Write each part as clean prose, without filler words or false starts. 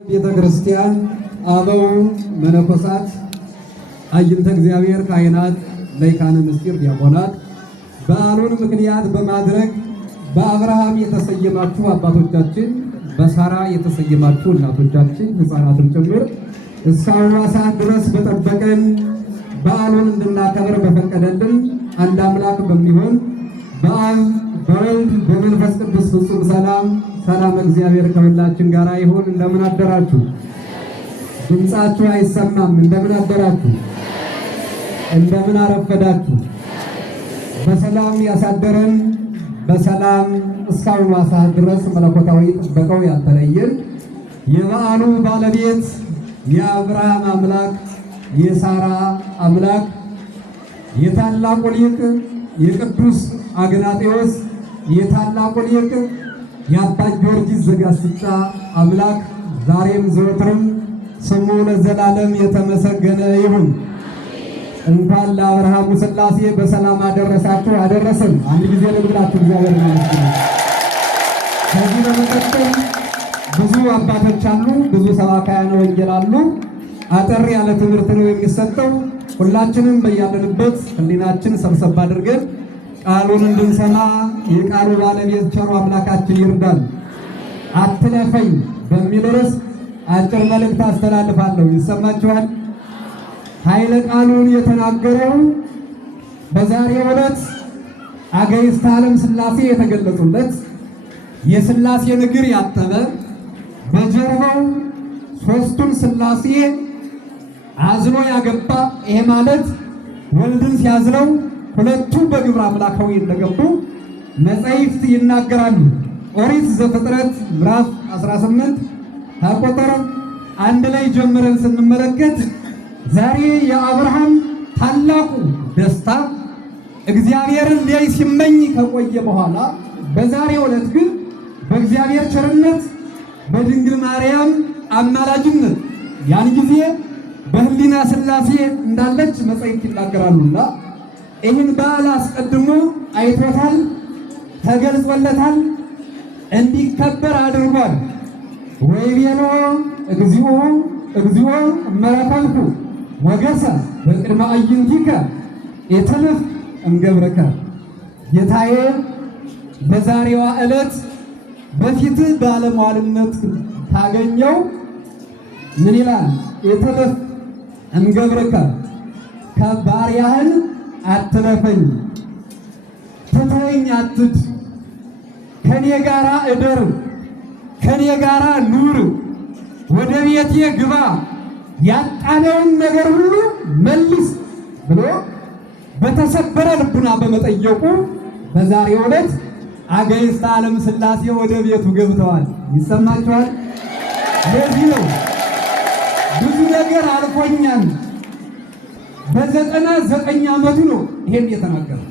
ቤተ ክርስቲያን አበው መነኮሳት፣ አይንተ እግዚአብሔር ካህናት፣ ለይካነ ምስጢር ዲያቆናት በዓሉን ምክንያት በማድረግ በአብርሃም የተሰየማችሁ አባቶቻችን፣ በሳራ የተሰየማችሁ እናቶቻችን ሕፃናትም ጭምር እስካሁን ሰዓት ድረስ በጠበቀን በዓሉን እንድናከብር በፈቀደልን አንድ አምላክ በሚሆን በአብ በወልድ በመንፈስ ቅዱስ ፍጹም ሰላም እግዚአብሔር ከሁላችን ጋር ይሁን። እንደምን አደራችሁ? ድምጻችሁ አይሰማም። እንደምን አደራችሁ? እንደምን አረፈዳችሁ? በሰላም ያሳደረን በሰላም እስካሁን ሰዓት ድረስ መለኮታዊ ጥበቃው ያልተለየን የበዓሉ ባለቤት የአብርሃም አምላክ የሳራ አምላክ የታላቁ ሊቅ የቅዱስ አግናጤዎስ የታላቁ ሊቅ የአባ ጊዮርጊስ ዘጋስጫ አምላክ ዛሬም ዘወትርም ስሙ ለዘላለም የተመሰገነ ይሁን። እንኳን ለአብርሃሙ ሥላሴ በሰላም አደረሳችሁ አደረሰን። አንድ ጊዜ ለብላችሁ እግዚአብሔር ይመስገን። ከዚህ በመቀጠል ብዙ አባቶች አሉ፣ ብዙ ሰባክያነ ወንጌል አሉ። አጠር ያለ ትምህርት ነው የሚሰጠው። ሁላችንም በያለንበት ሕሊናችን ሰብሰብ አድርገን ቃሉን እንድንሰማ የቃሉ ባለቤት ቸሩ አምላካችን ይርዳል። አትለፈኝ በሚል ርዕስ አጭር መልእክት አስተላልፋለሁ። ይሰማችኋል? ኃይለ ቃሉን የተናገረው በዛሬው ዕለት አጋዕዝተ ዓለም ሥላሴ የተገለጹለት የሥላሴን እግር ያጠበ በጀርባው ሦስቱን ሥላሴ አዝሎ ያገባ፣ ይሄ ማለት ወልድን ሲያዝለው ሁለቱ በግብረ አምላካዊ እንደገቡ መጻሕፍት ይናገራሉ። ኦሪት ዘፍጥረት ምዕራፍ 18 ከቁጥር 1 ላይ ጀምረን ስንመለከት ዛሬ የአብርሃም ታላቁ ደስታ እግዚአብሔርን ሊያይ ሲመኝ ከቆየ በኋላ በዛሬው ዕለት ግን በእግዚአብሔር ቸርነት በድንግል ማርያም አማላጅነት ያን ጊዜ በሕሊና ሥላሴ እንዳለች መጻሕፍት ይናገራሉና ይህን በዓል አስቀድሞ አይቶታል፣ ተገልጾለታል፣ እንዲከበር አድርጓል። ወይቤሎ እግዚኦ እግዚኦ እመረከብኩ ወገሰ በቅድመ አዕይንቲከ ኢትልፍ እምገብርከ። ጌታዬ በዛሬዋ ዕለት በፊትህ ባለሟልነት ታገኘው ምን ይላል? ኢትልፍ እምገብርከ፣ ከባሪያህን አትለፈኝ፣ ትተኸኝ አትድ፣ ከኔ ጋራ እደር፣ ከኔ ጋራ ኑር፣ ወደ ቤቴ ግባ፣ ያጣነውን ነገር ሁሉ መልስ ብሎ በተሰበረ ልቡና በመጠየቁ በዛሬው ዕለት አጋዕዝተ ዓለም ሥላሴ ወደ ቤቱ ገብተዋል። ይሰማችኋል? ለዚህ ነው ብዙ ነገር አልፎኛል። በ99 ዓመቱ ነው ይሄን የተናገረው።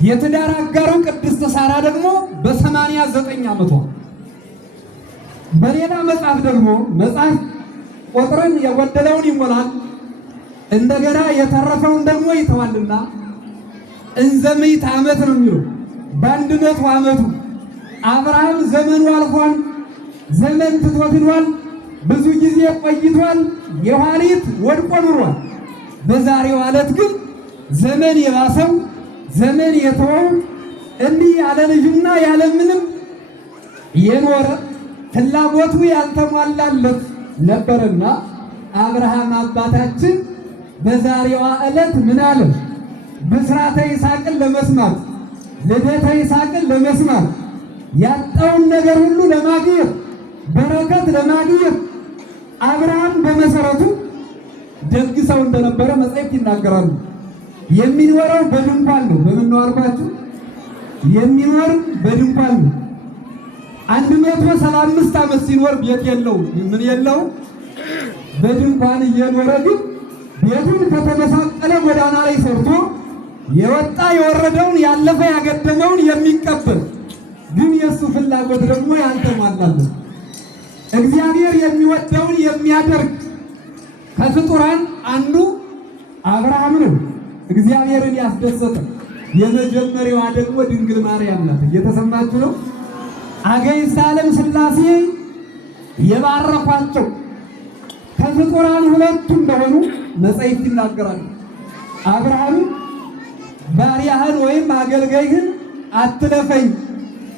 የትዳር አጋሩ ቅድስት ሳራ ደግሞ በ89 ዓመቷ። በሌላ መጽሐፍ ደግሞ መጽሐፍ ቁጥርን የጎደለውን ይሞላል እንደገና የተረፈውን ደግሞ ይተዋልና እንዘ ምዕተ ዓመት ነው የሚለው። በ100 ዓመቱ አብርሃም ዘመኑ አልፏል። ዘመን ትቶትኗል። ብዙ ጊዜ ቆይቷል። የኋሊት ወድቆ ኑሯል። በዛሬው ዕለት ግን ዘመን የባሰው ዘመን የተወው እንዲህ ያለ ልጅና ያለ ምንም የኖረ ፍላጎቱ ያልተሟላለት ነበርና አብርሃም አባታችን በዛሬዋ ዕለት ምን አለ? ብስራተ ይስሐቅን ለመስማት ልደተ ይስሐቅን ለመስማት ያጣውን ነገር ሁሉ ለማግኘት በረከት ለማግኘት አብርሃም በመሰረቱ ደግ ሰው እንደነበረ መጻሕፍት ይናገራሉ። የሚኖረው በድንኳን ነው። በምን ነው አልኳችሁ? የሚኖር በድንኳን ነው። 175 ዓመት ሲኖር ቤት የለው ምን የለው በድንኳን እየኖረ ግን ቤቱን ከተመሳቀለ ጎዳና ላይ ሰርቶ የወጣ የወረደውን ያለፈ ያገደመውን የሚቀበል ግን የእሱ ፍላጎት ደግሞ ያልተሟላለት እግዚአብሔር የሚወደውን የሚያደርግ ከፍጡራን አንዱ አብርሃም ነው። እግዚአብሔርን ያስደሰተ የመጀመሪያዋ ደግሞ ድንግል ማርያም ናት። እየተሰማችሁ ነው? አጋዕዝተ ዓለም ሥላሴ የባረኳቸው ከፍጡራን ሁለቱ እንደሆኑ መጻሕፍት ይናገራሉ። አብርሃም ባሪያህን ወይም አገልጋይህን አትለፈኝ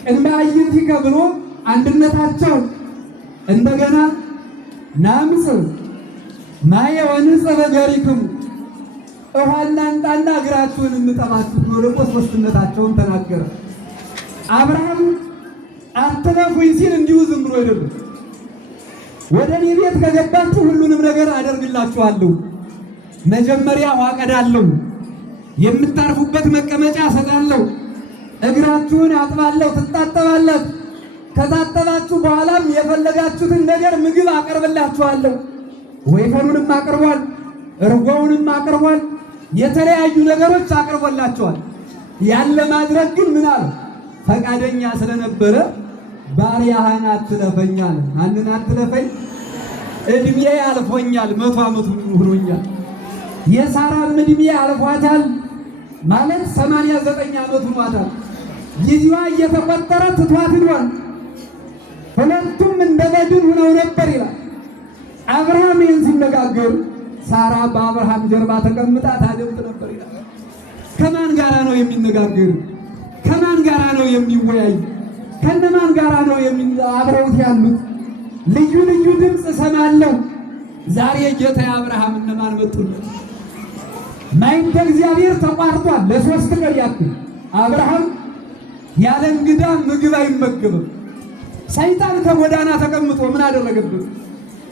ቅድመ አዕይንቲከ ብሎ አንድነታቸውን እንደገና ናምጽእ ማየ ወንጽእ በገሪክሙ ውሃ እናምጣና እግራችሁን እንጠባችሁ ብሎ ደግሞ ሦስትነታቸውን ተናገረ። አብርሃም አትለፉኝ ሲል እንዲሁ ዝም ብሎ አይደለም። ወደ እኔ ቤት ከገባችሁ ሁሉንም ነገር አደርግላችኋለሁ። መጀመሪያ ውሃ ቀዳለሁ፣ የምታርፉበት መቀመጫ እሰጣለሁ፣ እግራችሁን አጥባለሁ፣ ትታጠባላችሁ። ከታጠባችሁ በኋላም የፈለጋችሁትን ነገር ምግብ አቀርብላችኋለሁ። ወይፈኑንም አቅርቧል፣ እርጎውንም አቅርቧል፣ የተለያዩ ነገሮች አቅርቦላችኋል። ያለ ማድረግ ግን ምን አለ? ፈቃደኛ ስለነበረ ባሪያህን አትለፈኝ አለ። ማንን አትለፈኝ? እድሜ አልፎኛል፣ 100 ዓመት ሆኖኛል። የሳራም እድሜ አልፏታል ማለት 89 ዓመት ሆኗታል። ጊዜዋ እየተቆጠረ ትቷት ሄዷል። ሁለቱም እንደ በድን ሆነው ነበር ይላል። አብርሃም ይህን ሲነጋገሩ ሳራ በአብርሃም ጀርባ ተቀምጣ ታደምጥ ነበር ይላል። ከማን ጋራ ነው የሚነጋገሩ? ከማን ጋራ ነው የሚወያዩ? ከነማን ጋራ ነው አብረውት ያሉት? ልዩ ልዩ ድምፅ እሰማለሁ። ዛሬ ጌታ አብርሃም እነማን መጡለት? ማይንተ እግዚአብሔር ተቋርጧል ለ3 ቀን ያክል። አብርሃም ያለ እንግዳ ምግብ አይመገብም። ሰይጣን ከጎዳና ተቀምጦ ምን አደረገበት?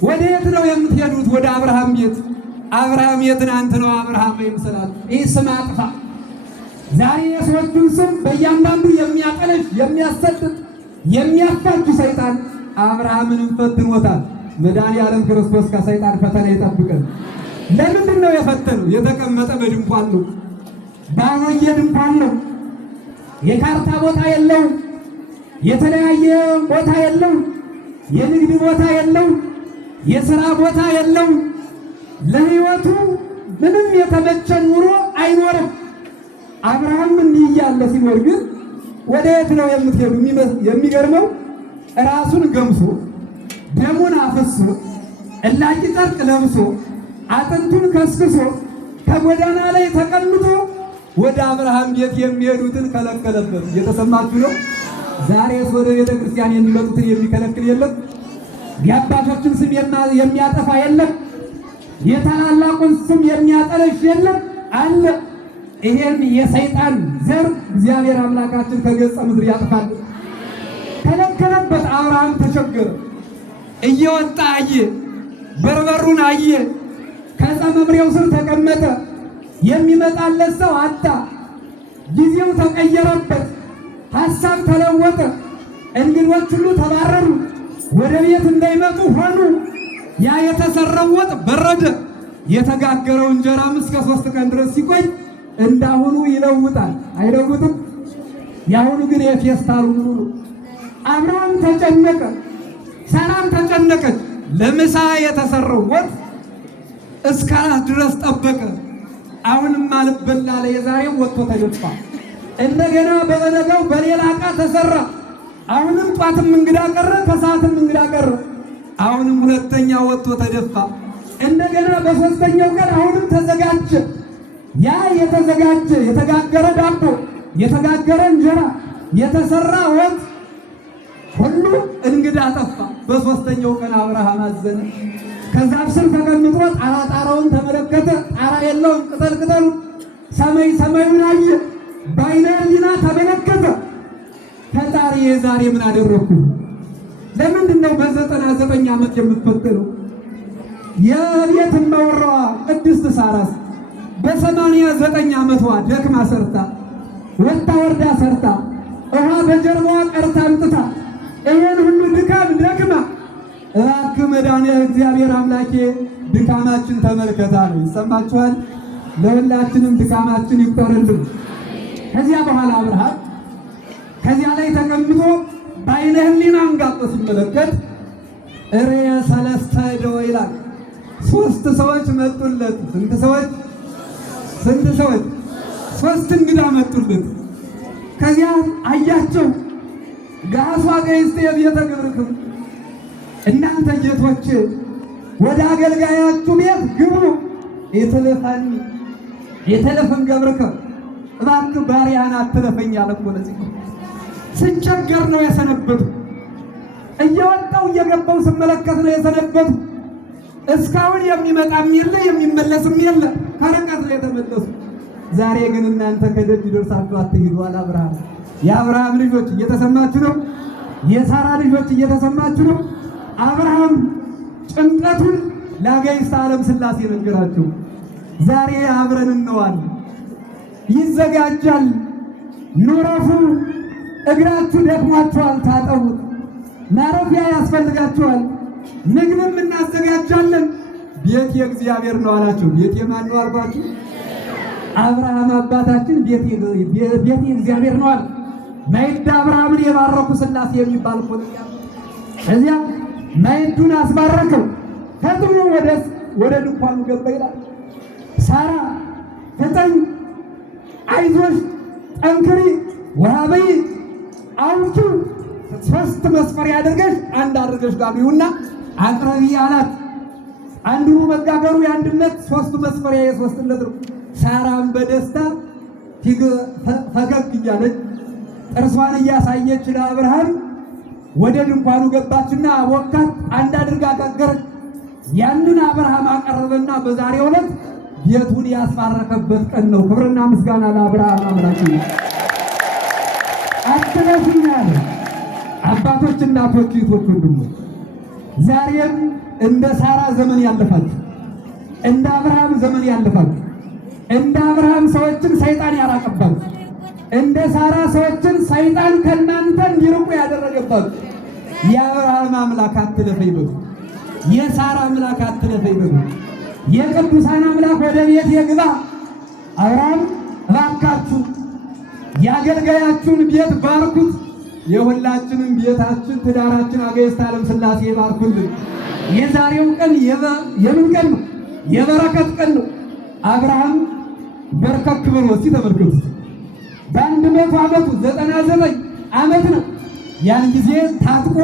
ወደ የት ነው የምትሄዱት? ወደ አብርሃም ቤት። አብርሃም የትናንት ነው አብርሃም ይምሰላል። ይህ ስም አጥፋ። ዛሬ የሰዎችን ስም በእያንዳንዱ የሚያጠለሽ የሚያሰጥጥ የሚያፋጅ ሰይጣን አብርሃምንም ፈትኖታል። መድኃኒዓለም ክርስቶስ ከሰይጣን ፈተና ይጠብቀን። ለምንድን ነው የፈተነው? የተቀመጠ በድንኳን ነው፣ በአሮጌ ድንኳን ነው። የካርታ ቦታ የለውም፣ የተለያየ ቦታ የለውም፣ የንግድ ቦታ የለውም፣ የሥራ ቦታ የለውም። ለሕይወቱ ምንም የተመቸ ኑሮ አይኖርም። አብርሃም እንዲህ እያለ ሲኖር ግን ወደ የት ነው የምትሄዱ? የሚገርመው ራሱን ገምሶ ደሙን አፍሶ እላቂ ጨርቅ ለብሶ አጥንቱን ከስክሶ ከጎዳና ላይ ተቀምጦ ወደ አብርሃም ቤት የሚሄዱትን ከለከለበት። እየተሰማችሁ ነው? ዛሬስ ወደ ቤተ ክርስቲያን የሚመጡትን የሚከለክል የለም። የአባቶችን ስም የሚያጠፋ የለም። የታላላቁን ስም የሚያጠለሽ የለም አለ። ይሄን የሰይጣን ዘር እግዚአብሔር አምላካችን ከገጸ ምድር ያጥፋል። ከለከለበት። አብርሃም ተቸገረ። እየወጣ አየ፣ በርበሩን አየ፣ ከዕፀ መምሬው ስር ተቀመጠ። የሚመጣለት ሰው አጣ። ጊዜው ተቀየረበት። ሐሳብ ተለወጠ። እንግዶች ሁሉ ተባረሩ፣ ወደ ቤት እንዳይመጡ ሆኑ። ያ የተሰራው ወጥ በረደ። የተጋገረው እንጀራም እስከ 3 ቀን ድረስ ሲቆይ እንዳሁኑ ይለውጣል አይለውጥም? ያሁኑ ግን የፌስታሉ ሙሉ። አብርሃም ተጨነቀ፣ ሳራም ተጨነቀች። ለምሳ የተሰራው ወጥ እስከ ራት ድረስ ጠበቀ። አሁንም አልበላ አለ። የዛሬው ወጥቶ ተደፋ። እንደገና በበነጋው በሌላ ዕቃ ተሰራ። አሁንም ጧትም እንግዳ ቀረ፣ ከሰዓትም እንግዳ ቀረ። አሁንም ሁለተኛ ወጥቶ ተደፋ። እንደገና በሶስተኛው ቀን አሁንም ተዘጋጀ። ያ የተዘጋጀ የተጋገረ ዳቦ፣ የተጋገረ እንጀራ፣ የተሰራ ወጥ ሁሉ እንግዳ ጠፋ። በሶስተኛው ቀን አብርሃም አዘነ። ከዛፍ ስር ተቀምጦ ጣራውን ተመለከተ። ጣራ የለውም፣ ቅጠል ቅጠሉ። ሰማዩን አየ፣ በዓይነ ሕሊና ተመለከተ። ፈጣሪ ዛሬ ምን አደረኩ? ለምንድን ነው በ99 ዓመት የምትፈተነው? የቤት እመውራዋ ቅድስት ሳራስ በ89 ዓመቷ ደክማ ሰርታ ወጣ ወርዳ ሰርታ ውሃ በጀርባዋ ቀርታ አምጥታ ይሄን ሁሉ ድካም ደክማ እባክህ መድኃኒዓለም እግዚአብሔር አምላኬ ድካማችን ተመልከታ ነው። ይሰማችኋል? ለሁላችንም ድካማችን ይቆረልን። ከዚያ በኋላ አብርሃም ከዚያ ላይ ተቀምጦ በዓይነ ሕሊና አንጋጦ ሲመለከት እርየ ሰለስተ እደወ ይላል። 3 ሰዎች መጡለት። ስንት ሰዎች? 3 እንግዳ መጡለት። ከዚያ አያቸው። ጋሷ ገይስቴ ቤተ ግብርክም እናንተ ጌቶች ወደ አገልጋያችሁ ቤት ግቡ። የተለፈን ገብርከ እባክህ ባሪያህን አትለፈኝ አለ እኮ። ለዚህ ስቸገር ነው የሰነበቱ። እየወጣው እየገባው ስመለከት ነው የሰነበቱ። እስካሁን የሚመጣም የለ የሚመለስም የለ፣ ከርቀት ነው የተመለሱ። ዛሬ ግን እናንተ ከደጅ ደርሳችሁ አትሂዱ አለ አብርሃም። የአብርሃም ልጆች እየተሰማችሁ ነው። የሳራ ልጆች እየተሰማችሁ ነው። አብርሃም ጭንቀቱን ለአጋዕዝተ ዓለም ሥላሴ ነገራቸው። ዛሬ አብረን እንዋል። ይዘጋጃል። ኑረፉ፣ እግራችሁ ደክሟችኋል፣ ታጠቡት። ማረፊያ ያስፈልጋችኋል። ምግብም እናዘጋጃለን። ቤት የእግዚአብሔር ነው አላቸው። ቤት የማን ነው አልኳችሁ? አብርሃም አባታችን ቤት የእግዚአብሔር ነው አለ። ማዕድ አብርሃምን የባረኩ ሥላሴ የሚባል እኮ ነው። እዚያ ማዕዱን አስባረከው። ፈጥኖ ወደ ድንኳኑ ገባ ይላል። ሳራ ፍጠኝ፣ አይዞሽ፣ ጠንክሪ፣ ውሃ በይ፣ አውጪው፣ 3 መስፈሪያ አድርገሽ አንድ አድርገሽ ጋቢውና አቅርቢ አላት። አንዱ መጋገሩ የአንድነት፣ 3 መስፈሪያ የሶስትነት ነው። ሳራም በደስታ ፈገግ እያለች ጥርሷን እያሳየች ለአብርሃም ወደ ድንኳኑ ገባችና ወካት፣ አንድ አድርጋ ጋገረች። ያንን አብርሃም አቀረበና በዛሬው ዕለት ቤቱን ያስባረከበት ቀን ነው። ክብርና ምስጋና ለአብርሃም አምላክ ይሁን። አትለፉኝ አለ። አባቶች፣ እናቶች፣ እህቶች፣ ወንድሞች ዛሬም እንደ ሳራ ዘመን ያለፋችሁ፣ እንደ አብርሃም ዘመን ያለፋችሁ፣ እንደ አብርሃም ሰዎችን ሰይጣን ያራቀባችሁ፣ እንደ ሳራ ሰዎችን ሰይጣን ከእናንተ እንዲርቁ ያደረገባችሁ የአብርሃም አምላክ አትለፈኝ በሉ። የሳራ አምላክ አትለፈኝ በሉ። የቅዱሳን አምላክ ወደ ቤት የግባ። አብርሃም እባካችሁ የአገልጋያችሁን ቤት ባርኩት። የሁላችንም ቤታችን፣ ትዳራችን አጋዕዝተ ዓለም ሥላሴ ባርኩልን። የዛሬው ቀን የምን ቀን ነው? የበረከት ቀን ነው። አብርሃም በርከክ ብሎ እስቲ ተመልከቱት። በ100 ዓመቱ 99 ዓመት ነው። ያን ጊዜ ታጥቆ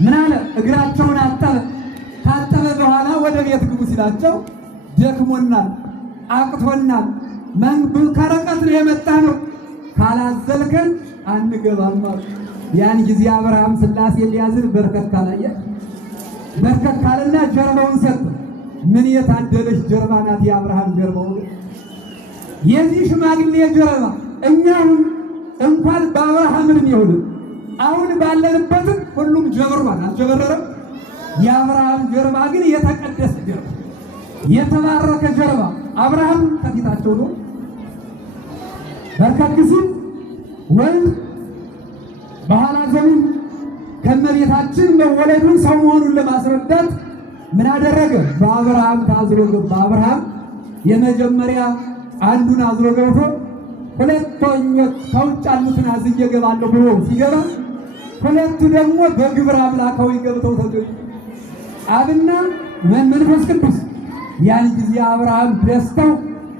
ምን አለ? እግራቸውን አጠበ። ካጠበ በኋላ ወደ ቤት ግቡ ሲላቸው ደክሞናል፣ አቅቶናል፣ ከርቀት ነው የመጣ ነው፣ ካላዘልከን አንገባም አሉ። ያን ጊዜ አብርሃም ሥላሴ ሊያዝን በርከክ አላየ። በርከክ አለና ጀርባውን ሰጠ። ምን የታደለች ጀርባ ናት የአብርሃም ጀርባው! የዚህ ሽማግሌ ጀርባ እኛም እንኳን በአብርሃም ዕድሜ ይሁን አሁን ባለንበትም ሁሉም ጀብሯል፣ አልጀበረረም። የአብርሃም ጀርባ ግን የተቀደሰ ጀርባ፣ የተባረከ ጀርባ። አብርሃም ከፊታቸው ነው። በርከክ ሲል ወልድ በኋላ ዘመን ከእመቤታችን መወለዱን ሰው መሆኑን ለማስረዳት ምን አደረገ? በአብርሃም ታዝሎ ገባ። አብርሃም የመጀመሪያ አንዱን አዝሎ ገብቶ ሁለተኞች ከውጭ ያሉትን አዝዬ እገባለሁ ብሎ ሲገባ ሁለቱ ደግሞ በግብረ አምላካዊ ገብተው ተገኙ፣ አብና መንፈስ ቅዱስ። ያን ጊዜ አብርሃም ደስታው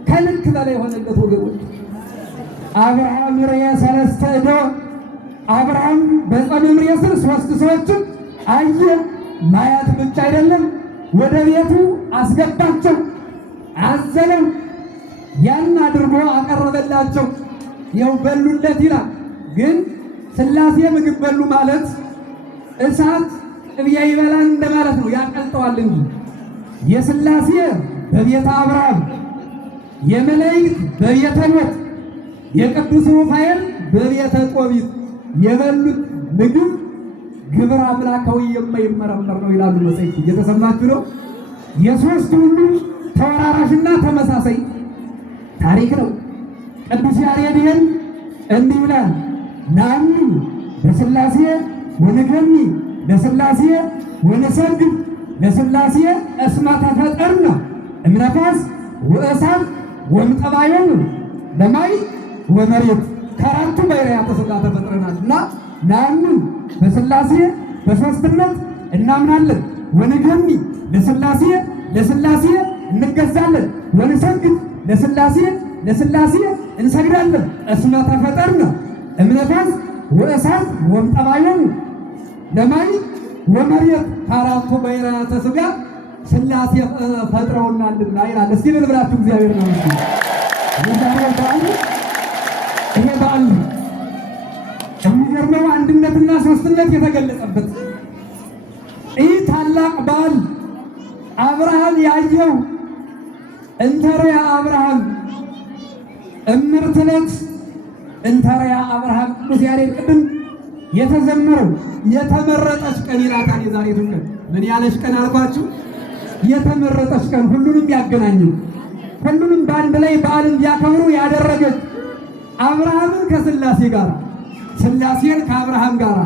ከልክ በላይ የሆነለት ወገኖች። አብርሃም ርየ ሰለስተ እደ አብርሃም በጸምምሬ ስር 3 ሰዎችን አየ። ማየት ብቻ አይደለም፣ ወደ ቤቱ አስገባቸው፣ አዘለው። ያን አድርጎ አቀረበላቸው። ይኸው በሉለት ይላል። ግን ሥላሴ ምግብ በሉ ማለት እሳት እብያ ይበላል እንደማለት ነው፣ ያቀልጠዋል እንጂ። የሥላሴ በቤተ አብርሃም፣ የመላእክት በቤተ ሎጥ፣ የቅዱስ ሩፋኤል በቤተ ጦቢት የበሉት ምግብ ግብረ አምላካዊ የማይመረመር ነው ይላሉ መጻሕፍት። እየተሰማችሁ ነው። የሦስቱ ሁሉ ተወራራሽና ተመሳሳይ ታሪክ ነው። ቅዱስ ያሬድ ይህን እንዲህ ይላል። ናምኒ ለሥላሴ ወንገኒ ለሥላሴ ወንሰግድ ለሥላሴ እስመ ተፈጠርነ እምነፋስ ወእሳት ወእምጠባዮን ለማይ ወመሬት። ከአራቱ ባሕርያተ ሥጋ ተፈጥረናልና ናምኒ በሥላሴ በሦስትነት እናምናለን። ወንገኒ ለሥላሴ እንገዛለን። ወንሰግድ ለሥላሴ እንሰግዳለን። እስመ ተፈጠርነ እምነፋስ ወእሳት ወእምጠባዮን ለማይ ወመሬት ከአራቱ ባሕርያተ ሥጋ ሥላሴ ፈጥረውናልና ይላል። እስኪ ምን ብላችሁ እግዚአብሔር ነው እንጂ የዛሬው በዓል ይሄ በዓል የሚገርመው አንድነትና ሦስትነት የተገለጸበት ይህ ታላቅ በዓል አብርሃም ያየው እንተርያ አብርሃም እምርትለት እንተርያ አብርሃም ቅዱስ ያሬድ ቅድም የተዘመረው የተመረጠች ቀን ይላታል። የዛሬቱ ቀን ምን ያለች ቀን አልኳችሁ? የተመረጠች ቀን ሁሉንም ያገናኘው ሁሉንም በአንድ ላይ በዓልን ያከብሩ ያደረገች አብርሃምን ከሥላሴ ጋር ሥላሴን ከአብርሃም ጋር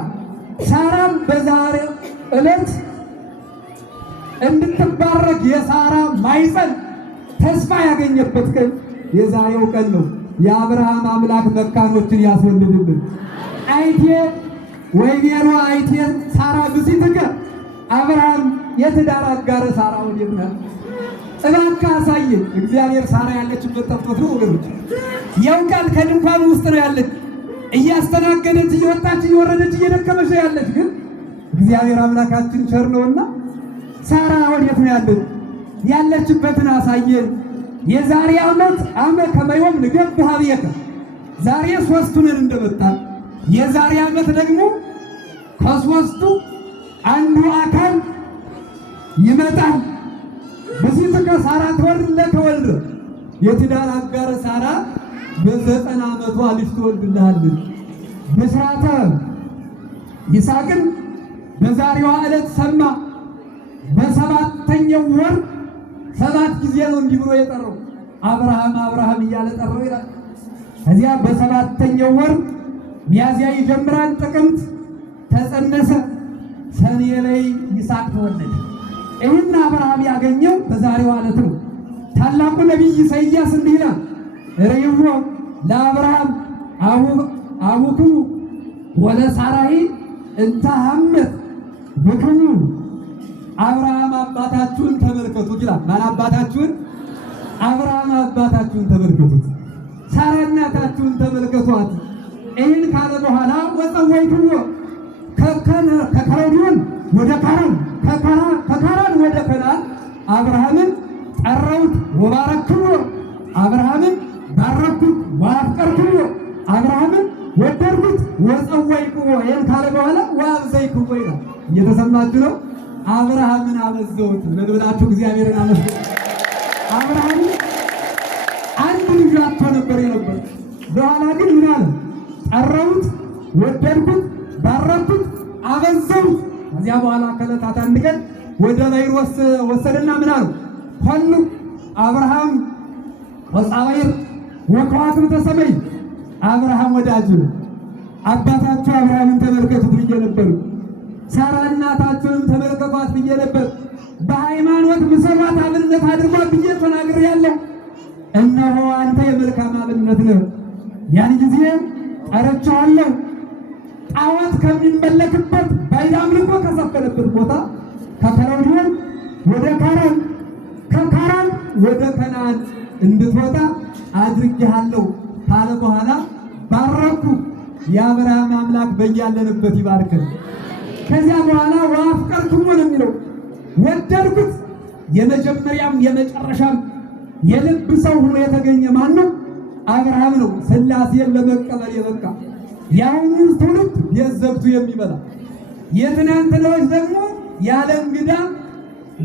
ሳራም በዛሬው ዕለት እንድትባረክ የሳራ ማይፀን ተስፋ ያገኘበት ቀን የዛሬው ቀን ነው። የአብርሃም አምላክ መካኖችን ያስወልድልን። አይቴ ወይቤሎ አይቴ ሳራ ብእሲትከ አብርሃም የትዳር አጋረ ሳራ ወዴት ናት? እባክህ አሳየን። እግዚአብሔር ሳራ ያለችበት ጠፍቶት ነው ወገኖች። ያውቃል። ከድንኳን ውስጥ ነው ያለች፣ እያስተናገደች እየወጣች እየወረደች እየደከመች ነው ያለች። ግን እግዚአብሔር አምላካችን ቸር ነውና ሳራ ወዴት ነው ያለች? ያለችበትን አሳየን። የዛሬ ዓመት ከመዮም ንገብ ሀብየከ ዛሬ ሦስቱንን እንደመጣን የዛሬ ዓመት ደግሞ ከሦስቱ አንዱ አካል ይመጣል። ብእሲትከ ሳራ ትወልድ ለከ ወልደ የትዳር አጋር ሳራ በ90 ዓመቷ ልጅ ትወልድልሃለች። ብስራተ ይስሐቅን በዛሬዋ ዕለት ሰማ። በሰባተኛው ወር 7 ጊዜ ነው እንዲህ ብሎ የጠራው አብርሃም አብርሃም እያለ ጠራው ይላል። ከዚያ በሰባተኛው ወር ሚያዝያ ይጀምራል፣ ጥቅምት ተጸነሰ፣ ሰኔ ላይ ይስሐቅ ተወለደ። ይህን አብርሃም ያገኘው በዛሬዋ ዕለት ነው። ታላቁ ነቢይ ኢሳይያስ እንዲህ ይላል፣ ርእይዎ ለአብርሃም አቡክሙ ወለሳራይ እንተ ሐመት ብክሙ አብርሃም አባታችሁን ተመልከቱት ይላል። ማን አባታችሁን? አብርሃም አባታችሁን ተመልከቱት፣ ሳራ እናታችሁን ተመልከቷት። ይህን ካለ በኋላ ወፀወይክዎ ከከረዲዮን ወደ ካራን ከካራን ወደ ከነዓን አብርሃምን ጠራሁት ወባረክዎ አብርሃምን ባረኩት ወአፍቀርክዎ አብርሃምን ወደድኩት ወፀወይክዎ። ይህን ካለ በኋላ ወአብዘይክዎ ይላል። እየተሰማችሁ ነው? አብርሃምን አበዛሁት። ለብላችሁ እግዚአብሔርን አመስግኑ። አብርሃም አንድ ልጅ አጥቶ ነበር የነበር። በኋላ ግን ምን አለ? ጠራሁት፣ ወደድኩት፣ ባረኩት፣ አበዛሁት። ከዚያ በኋላ ከዕለታት አንድ ቀን ወደ ባሕር ወሰደና ምን አለ? ሁሉ አብርሃም ወጻባይር ወከዋክብተ ሰማይ አብርሃም ወዳጅ ነው። አባታችሁ አብርሃምን ተመልከቱት ብዬ ነበር። ሳራ እናታችሁን ተመልከቷት ብዬ ነበር። በሃይማኖት ምሰሯት አብነት አድርጓት ብዬ ተናግሬያለሁ። እነሆ አንተ የመልካም አብነት ነህ። ያን ጊዜ ጠርቼሃለሁ። ጣዖት ከሚመለክበት ባዕድ አምልኮ ከሰፈነበት ቦታ ከከለዳውያን ወደ ካራን ከካራን ወደ ከነዓን እንድትወጣ አድርጌሃለሁ ካለ በኋላ ባረኩ። የአብርሃም አምላክ በያለንበት ይባርከን። ከዚያ በኋላ ወአፍቀርክዎ ነው የሚለው። ወደድኩት። የመጀመሪያም የመጨረሻም የልብ ሰው ሆኖ የተገኘ ማን ነው? አብርሃም ነው። ሥላሴን ለመቀበል የበቃ የአሁኑ ትውልድ ቤት ዘግቶ የሚበላ የትናንትናዎች ደግሞ ያለ እንግዳ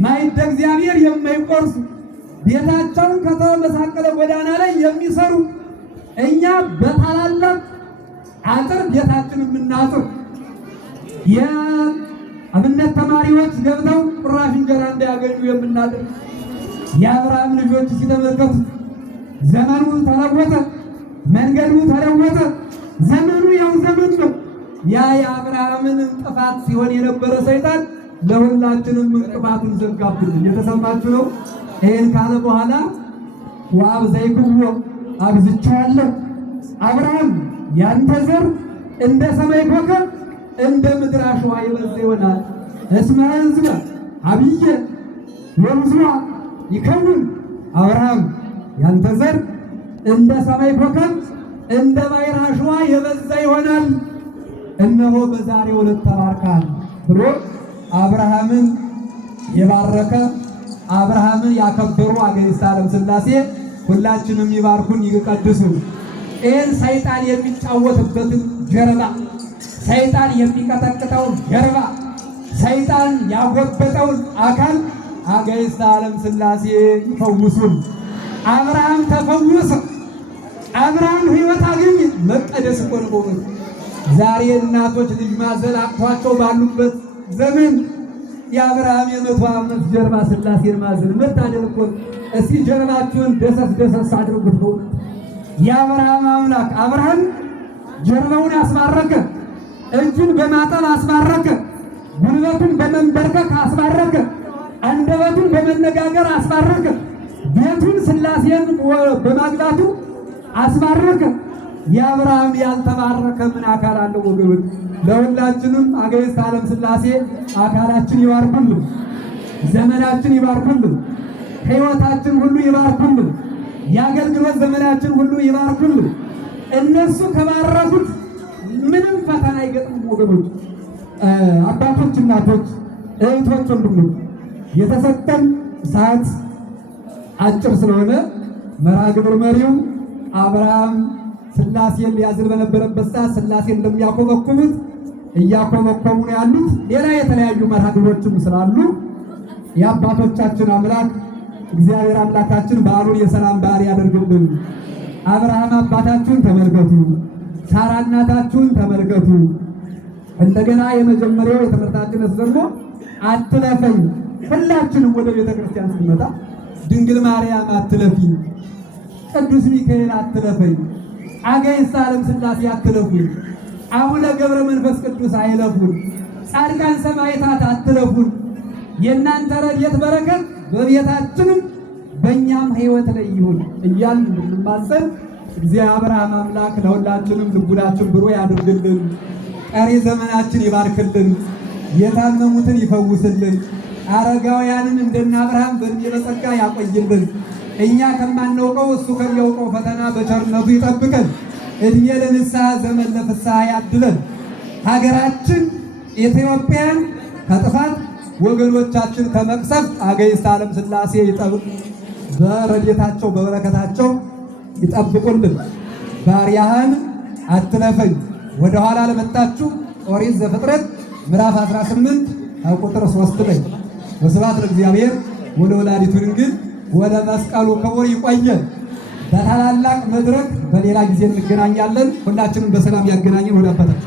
ማዕደ እግዚአብሔር የማይቆርሱ ቤታቸውን ከተመሳቀለ ጎዳና ላይ የሚሰሩ እኛ በታላላቅ አጥር ቤታችን የምናጥር የአብነት ተማሪዎች ገብተው ቁራሽ እንጀራ እንዳያገኙ የምናደርግ የአብርሃም ልጆች ሲተመለከቱ ዘመኑ ተለወጠ፣ መንገዱ ተለወጠ። ዘመኑ ያው ዘመን ነው። ያ የአብርሃምን እንቅፋት ሲሆን የነበረ ሰይጣን ለሁላችንም እንቅፋቱን ዘጋብልን። እየተሰማችሁ ነው? ይህን ካለ በኋላ ወአብዘይክዎ አብዝቼዋለሁ። አብርሃም ያንተ ዘር እንደ ሰማይ ኮከብ እንደ ምድር አሸዋ የበዛ ይሆናል። እስመ ሕዝበ አብየ ወብዙኃ ይከውን። አብርሃም ያንተ ዘር እንደ ሰማይ ኮከብ እንደ ባሕር አሸዋ የበዛ ይሆናል። እነሆ በዛሬው ዕለት ተባርካል ብሎ አብርሃምን የባረከ አብርሃምን ያከበሩ አጋዕዝተ ዓለም ሥላሴ ሁላችንም ይባርኩን ይቀድሱን። ይህን ሰይጣን የሚጫወትበትን ጀርባ፣ ሰይጣን የሚቀጠቅጠውን ጀርባ፣ ሰይጣን ያጎበጠውን አካል አጋዕዝተ ዓለም ሥላሴ ይፈውሱን። አብርሃም ተፈወሰ። አብርሃም ሕይወት አገኘ። መቀደስ እኮ ነው። ዛሬ እናቶች ልጅ ማዘል አቅቷቸው ባሉበት ዘመን የአብርሃም የ100 ዓመት ጀርባ ሥላሴን ማዘል መታደል እኮ። እስቲ ጀርባችሁን ደሰስ ደሰስ አድርጉት። ነው የአብርሃም አምላክ አብርሃም ጀርባውን አስባረከ፣ እጁን በማጠብ አስባረከ፣ ጉልበቱን በመንበርከክ አስባረከ፣ አንደበቱን በመነጋገር አስባረከ፣ ቤቱን ሥላሴን በማግባቱ አስባረከ። የአብርሃም ያልተባረከ ምን አካል አለው ወገኖች? ለሁላችንም አጋዕዝተ ዓለም ሥላሴ አካላችን ይባርኩልን፣ ዘመናችን ይባርኩልን፣ ሕይወታችን ሁሉ ይባርኩልን፣ የአገልግሎት ዘመናችን ሁሉ ይባርኩልን። እነሱ ከባረኩት ምንም ፈተና አይገጥምም ወገኖች። አባቶች፣ እናቶች፣ እህቶች፣ ወንድሞች የተሰጠን ሰዓት አጭር ስለሆነ መርሃ ግብር መሪው አብርሃም ሥላሴን ሊያዝን በነበረበት ሰዓት ሥላሴን እንደሚያኮበኩቡት እያኮበኮቡ ነው ያሉት። ሌላ የተለያዩ መርሃ ግብሮችም ስላሉ የአባቶቻችን አምላክ እግዚአብሔር አምላካችን በዓሉን የሰላም በዓል ያደርግልን። አብርሃም አባታችሁን ተመልከቱ፣ ሳራ እናታችሁን ተመልከቱ። እንደገና የመጀመሪያው የትምህርታችን ደግሞ አትለፈኝ። ሁላችንም ወደ ቤተ ክርስቲያን ስንመጣ ድንግል ማርያም አትለፊ፣ ቅዱስ ሚካኤል አትለፈኝ፣ አጋዕዝተ ዓለም ሥላሴ አትለፉኝ፣ አቡነ ገብረ መንፈስ ቅዱስ አይለፉን፣ ጻድቃን ሰማዕታት አትለፉን። የእናንተ ረድኤት በረከት በቤታችንም በእኛም ሕይወት ላይ ይሁን እያልን እንድንማጸን እግዚአብሔር አምላክ ለሁላችንም ልቡናችን ብሩህ ያድርግልን፣ ቀሪ ዘመናችን ይባርክልን፣ የታመሙትን ይፈውስልን፣ አረጋውያንን እንደነ አብርሃም በዕድሜ በጸጋ ያቆይልን። እኛ ከማናውቀው እሱ ከሚያውቀው ፈተና በቸርነቱ ይጠብቀን። ዕድሜ ለንስሐ ዘመን ለፍስሐ ያድለን። ሀገራችን ኢትዮጵያን ከጥፋት ወገኖቻችን ከመቅሰፍት አጋዕዝተ ዓለም ሥላሴ ይጠብቅ፣ በረድኤታቸው በበረከታቸው ይጠብቁልን። ባሪያህን አትለፈኝ። ወደኋላ ለመጣችሁ ኦሪት ዘፍጥረት ምዕራፍ 18 ቁጥር 3 ላይ ወስብሐት ለእግዚአብሔር ወለወላዲቱ ድንግል ወደ መስቀሉ ክቡር ይቆየን። በታላላቅ መድረክ በሌላ ጊዜ እንገናኛለን። ሁላችንም በሰላም ያገናኘን። ወደ አባታችን